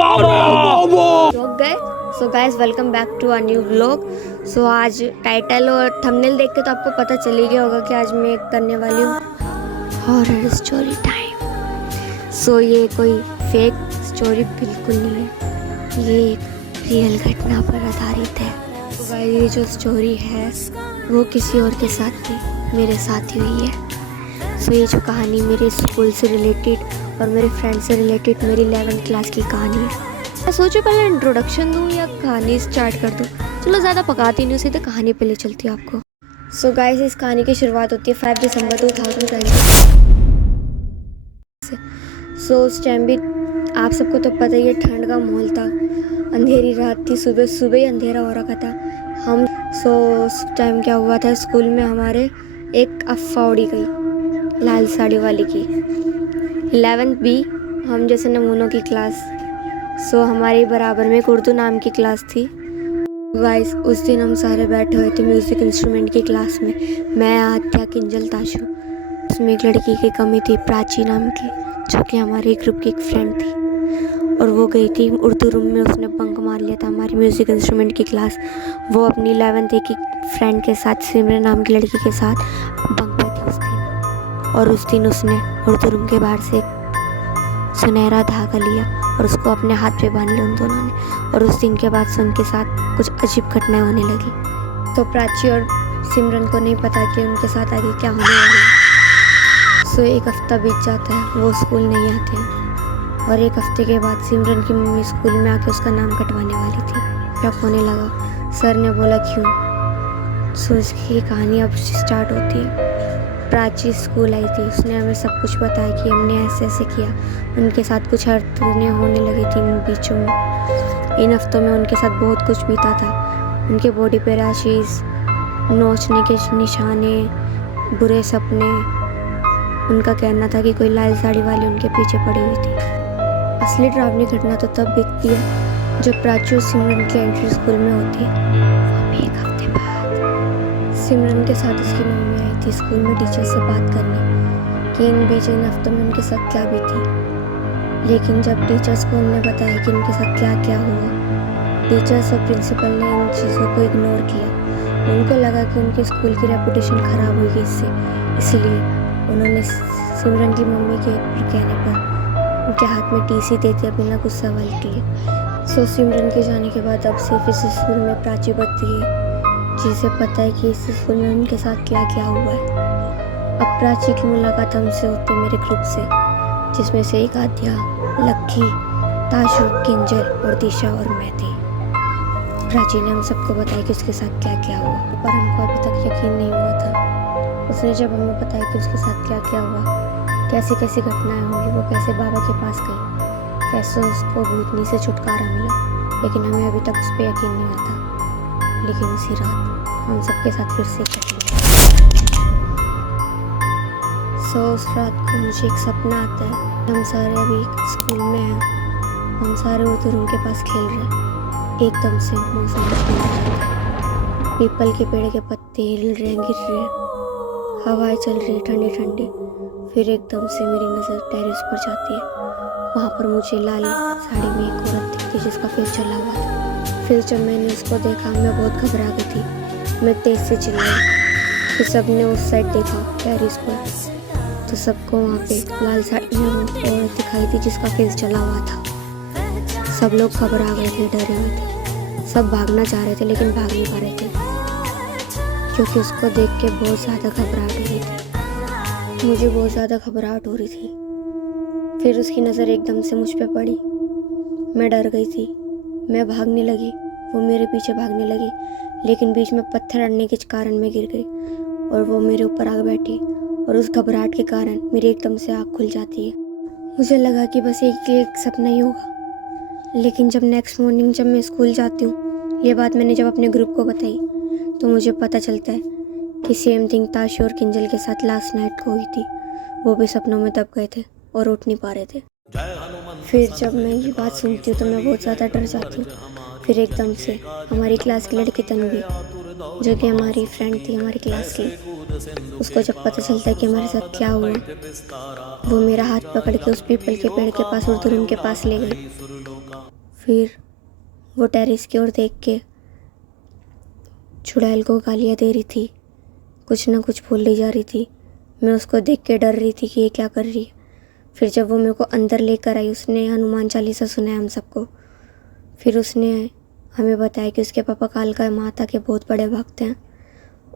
गए। So guys welcome back to a new vlog. So आज title और thumbnail देख के तो आपको पता चल ही गया होगा कि आज मैं करने वाली हूँ हॉरर स्टोरी टाइम। सो ये कोई फेक स्टोरी बिल्कुल नहीं है, ये एक रियल घटना पर आधारित है। तो गाइस ये जो स्टोरी है वो किसी और के साथ नहीं, मेरे साथ ही हुई है। सो ये जो कहानी मेरे स्कूल से रिलेटेड और मेरे फ्रेंड से रिलेटेड मेरी 11th क्लास की कहानी है। मैं सोचूं पहले इंट्रोडक्शन दूं या कहानी स्टार्ट कर दूं। चलो ज़्यादा पकाती नहीं हूँ, सीधे कहानी पे ले चलती हूँ आपको। सो गाइस इस कहानी की शुरुआत होती है 5 दिसंबर 2020 से। सो उस टाइम भी आप सबको तो पता ही है, ठंड का माहौल था, अंधेरी रात थी, सुबह सुबह ही अंधेरा हो रखा था। उस टाइम क्या हुआ था, स्कूल में हमारे एक अफवाह उड़ी गई लाल साड़ी वाली की। 11th बी हम जैसे नमूनों की क्लास। सो हमारे बराबर में एक उर्दू नाम की क्लास थी। गाइस उस दिन हम सारे बैठे हुए थे म्यूज़िक इंस्ट्रूमेंट की क्लास में। मैं, आद्या, किंजल, ताशु। उसमें एक लड़की की कमी थी, प्राची नाम की, जो कि हमारे ग्रुप की एक फ्रेंड थी, और वो गई थी उर्दू रूम में। उसने बंक मार लिया था हमारी म्यूज़िक इंस्ट्रूमेंट की क्लास। वो अपनी 11th की फ्रेंड के साथ, सिमरन नाम की लड़की के साथ बंक पे थी उस दिन। और उस दिन उसने उर्दू रूम के बाहर से सुनहरा धागा लिया और उसको अपने हाथ पे बांध लिया उन दोनों ने। और उस दिन के बाद से उनके साथ कुछ अजीब घटनाएं होने लगी। तो प्राची और सिमरन को नहीं पता कि उनके साथ आगे क्या होने वाला है। सो एक हफ्ता बीत जाता है, वो स्कूल नहीं आते हैं। और एक हफ्ते के बाद सिमरन की मम्मी स्कूल में आके उसका नाम कटवाने वाली थी। शक होने लगा। सर ने बोला क्यों। सो इसकी कहानी अब स्टार्ट होती है। प्राची स्कूल आई थी, उसने हमें सब कुछ बताया कि हमने ऐसे ऐसे किया। उनके साथ कुछ हरकतें होने लगी थी इन बीचों में। इन हफ्तों में उनके साथ बहुत कुछ बीता था। उनके बॉडी पे रैशेस, नोचने के निशाने, बुरे सपने। उनका कहना था कि कोई लाल साड़ी वाली उनके पीछे पड़ी हुई थी। असली डरावनी घटना तो तब बीतती है जब प्राची और सिमरन की एंट्री स्कूल में होती है, वो भी एक हफ्ते बाद। सिमरन के साथ उसकी मम्मी आई थी स्कूल में टीचर से बात करने कि इन बीच इन हफ्तों में उनके साथ क्या बीती। लेकिन जब टीचर्स को उन्होंने बताया कि उनके साथ क्या क्या हुआ, टीचर्स और प्रिंसिपल ने इन चीज़ों को इग्नोर किया। उनको लगा कि उनके स्कूल की रेपुटेशन ख़राब हुई इससे, इसलिए उन्होंने सिमरन की मम्मी के कहने पर उनके हाथ में टीसी दे दिया बिना गुस्सा वाले के लिए। सो सिमरन के जाने के बाद अब सिर्फ इस स्कूल में प्राची बचती है, जिसे पता है कि इस स्कूल में उनके साथ क्या क्या हुआ है। अब प्राची की मुलाकात हमसे होती है, मेरे ग्रुप से, जिसमें से एक आद्या, लक्की, ताशु, किंजल और दिशा और मैं थी। प्राची ने हम सबको बताया कि उसके साथ क्या क्या हुआ, पर हमको अभी तक यकीन नहीं हुआ था। उसने जब हमें बताया कि उसके साथ क्या क्या हुआ, कैसी कैसी घटनाएं हुई, वो कैसे बाबा के पास गई, कैसे उसको भूतनी से छुटकारा मिला, लेकिन हमें अभी तक उस पर यकीन नहीं आता। लेकिन उसी रात हम सबके साथ फिर से इकट्ठे हुए। सो उस रात को मुझे एक सपना आता है। हम सारे अभी स्कूल में हैं, हम सारे उर्दू रूम के पास खेल रहे हैं। एकदम से मौसम बदल जाता है, पीपल के पेड़ के पत्ते हिल रहे हैं, गिर रहे हैं, हवाएं चल रही है ठंडी ठंडी। फिर एकदम से मेरी नज़र टेरेस पर जाती है। वहाँ पर मुझे लाल साड़ी में एक औरत दिखती जिसका फेस चला हुआ था। फिर जब मैंने उसको देखा मैं बहुत घबरा गई थी। मैं तेज से चिल्लाई, तो सब ने उस साइड देखा टेरेस पर, तो सबको वहाँ पे लाल साड़ी में औरत दिखाई थी जिसका फेस चला हुआ था। सब लोग घबरा गए थे, डरे हुए थे, सब भागना चाह रहे थे लेकिन भाग नहीं पा रहे थे, क्योंकि उसको देख के बहुत ज़्यादा घबराहट हो रही थी। मुझे बहुत ज़्यादा घबराहट हो रही थी। फिर उसकी नज़र एकदम से मुझ पे पड़ी। मैं डर गई थी, मैं भागने लगी, वो मेरे पीछे भागने लगी, लेकिन बीच में पत्थर अड़ने के कारण मैं गिर गई और वो मेरे ऊपर आ बैठी। और उस घबराहट के कारण मेरी एकदम से आँख खुल जाती है। मुझे लगा कि बस एक सपना ही होगा। लेकिन जब नेक्स्ट मॉर्निंग जब मैं स्कूल जाती हूँ, ये बात मैंने जब अपने ग्रुप को बताई, तो मुझे पता चलता है कि सेम थिंग ताशु और किंजल के साथ लास्ट नाइट को हुई थी। वो भी सपनों में दब गए थे और उठ नहीं पा रहे थे। फिर जब मैं ये बात सुनती हूँ तो मैं बहुत ज़्यादा डर जाती हूँ। फिर एकदम से हमारी क्लास की लड़की तन्वी, जो कि हमारी फ्रेंड थी हमारी क्लास की, उसको जब पता चलता है कि हमारे साथ क्या हुआ, वो मेरा हाथ पकड़ के उस पीपल के पेड़ के पास उर्दू रूम के पास ले गई। फिर वो टेरेस की ओर देख के चुड़ैल को गालियाँ दे रही थी, कुछ ना कुछ बोल जा रही थी। मैं उसको देख के डर रही थी कि ये क्या कर रही है। फिर जब वो मेरे को अंदर लेकर आई, उसने हनुमान चालीसा सुनाया हम सबको। फिर उसने हमें बताया कि उसके पापा कालका माता के बहुत बड़े भक्त हैं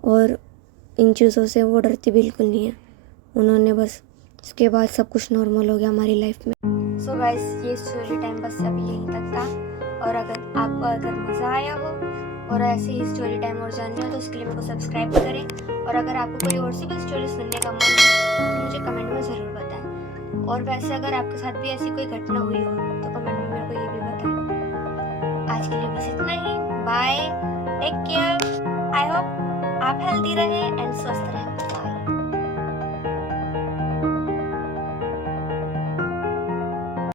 और इन चीज़ों से वो डरती बिल्कुल नहीं है। उन्होंने बस उसके बाद सब कुछ नॉर्मल हो गया हमारी लाइफ में। सो गाइस, ये स्टोरी टाइम बस अभी यहीं तक था। और अगर आपको मज़ा आया हो और ऐसे ही स्टोरी टाइम और जाननी हो तो उसके लिए मेरे को सब्सक्राइब करें। और अगर आपको कोई और सी भी स्टोरी सुनने का मन हो तो मुझे कमेंट में ज़रूर बताएं। और वैसे अगर आपके साथ भी ऐसी कोई घटना हुई हो तो कमेंट में मेरे को ये भी बताएं। आज के लिए बस इतना ही। Bye, take care. I hope आप हेल्दी रहें एंड स्वस्थ रहें।